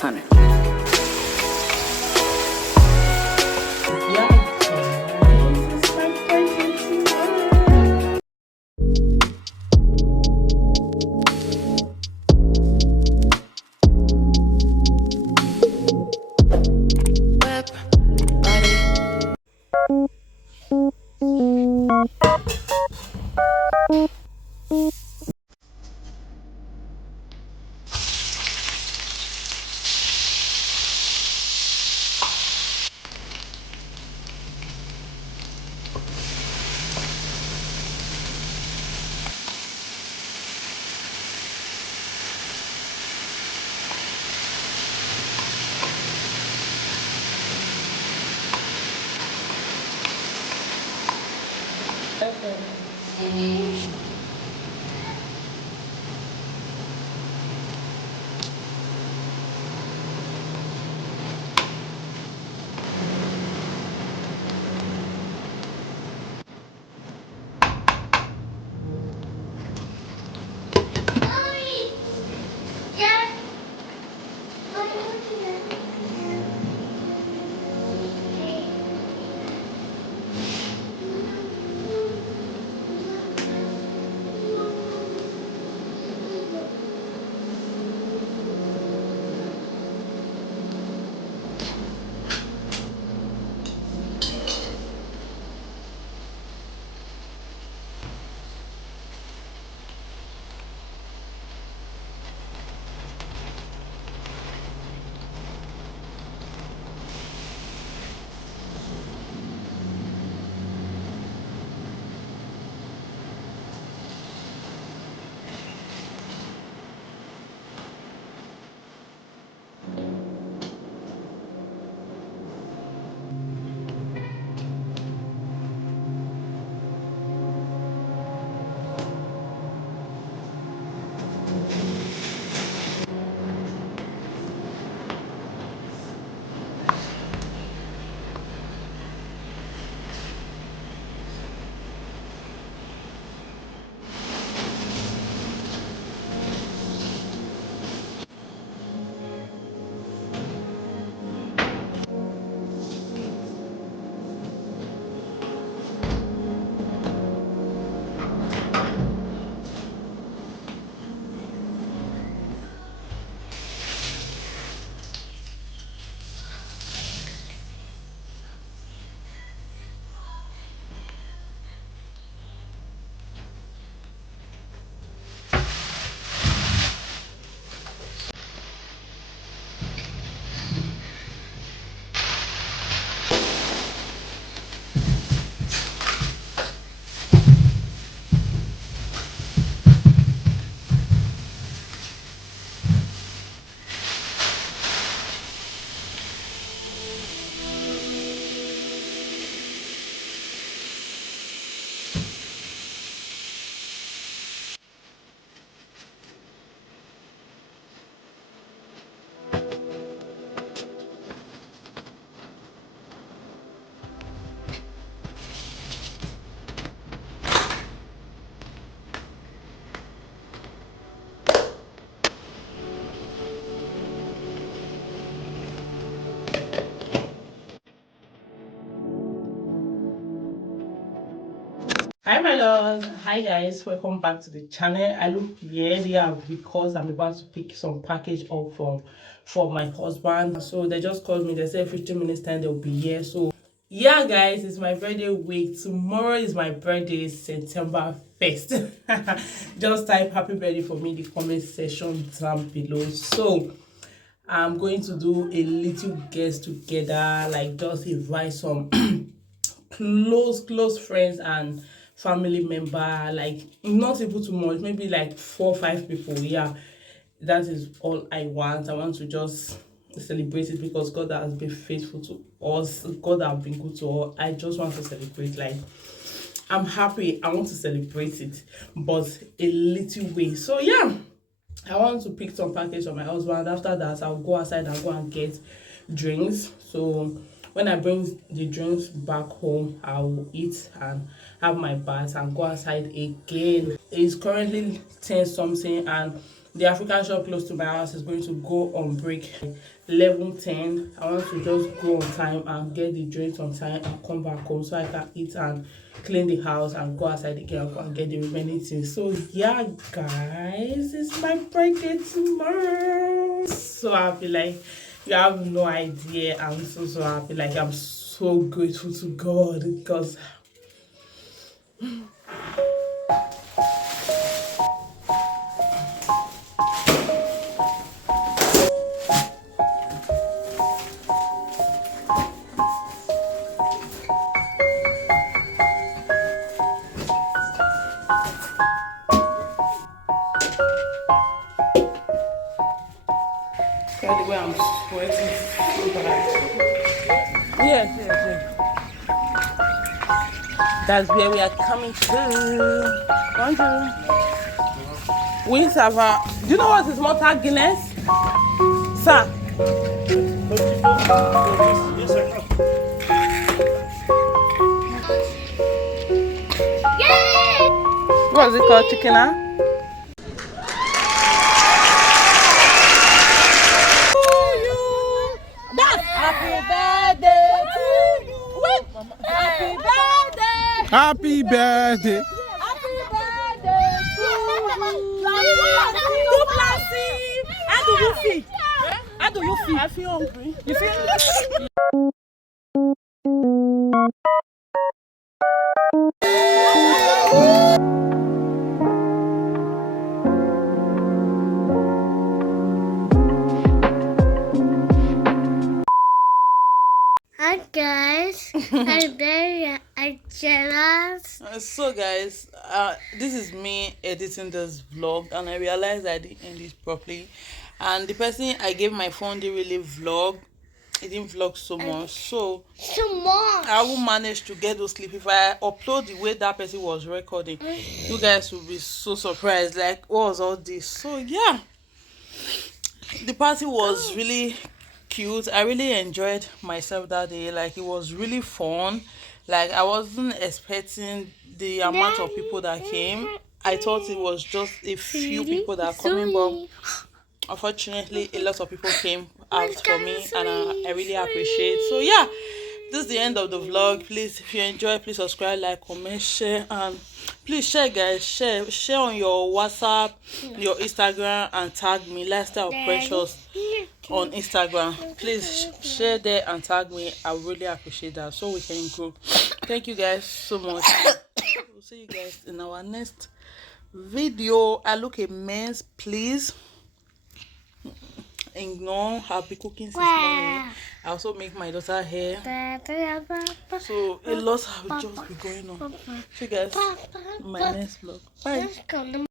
portharcourtTun. Hi my loves, hi guys, welcome back to the channel. I look really because I'm about to pick some package up for my husband. So they just called me, they said 15 minutes time they'll be here. So yeah guys, it's my birthday week. Tomorrow is my birthday, September 1st. Just type happy birthday for me in the comment section down below. So I'm going to do a little get together, like just invite some close friends and family member, like not even too much, maybe like 4 or 5 people. Yeah, that is all I want. I want to just celebrate it because God has been faithful to us, God has been good to us. I just want to celebrate, like I'm happy, I want to celebrate it, but a little way. So yeah, I want to pick some package for my husband. After that, I'll go outside and go and get drinks. So when I bring the drinks back home, I will eat and have my bath and go outside again. It's currently 10 something and the African shop close to my house is going to go on break 11:10. I want to just go on time and get the drinks on time and come back home so I can eat and clean the house and go outside again and get the remaining things. So yeah, guys, it's my birthday tomorrow. So happy, like you have no idea. I'm so happy. Like I'm so grateful to God because by the way I'm sweating so bad. Yes. That's where we are coming to. Bonjour. We have a... Do you know what is Malta Guinness? Sir? What's it called? Chicken, huh? Happy birthday to you. Wait. Happy birthday. Happy birthday. Happy birthday to you. How do you feel? How do you feel? I feel hungry. You feel? Hi guys, I'm very jealous. So guys, this is me editing this vlog and I realized I didn't end it properly, and the person I gave my phone didn't really vlog. It didn't vlog so much, so I will manage to get those clips. If I upload the way that person was recording, you guys will be so surprised, like what was all this. So yeah, the party was really cute. I really enjoyed myself that day. Like it was really fun. Like I wasn't expecting the amount of people that came. I thought it was just a few people that are coming, but unfortunately a lot of people came out for me and I really appreciate. So yeah, this is the end of the vlog. Please, if you enjoy, please subscribe, like, comment, share, and please share, guys. Share on your WhatsApp, your Instagram, and tag me, Lifestyle Precious, on Instagram. Please share there and tag me. I really appreciate that, so we can grow. Thank you guys so much. We'll see you guys in our next video. I look immense, please ignore. I'll be cooking since morning. I also make my daughter hair, so a lot will just be going on. See you guys in my next vlog. Bye.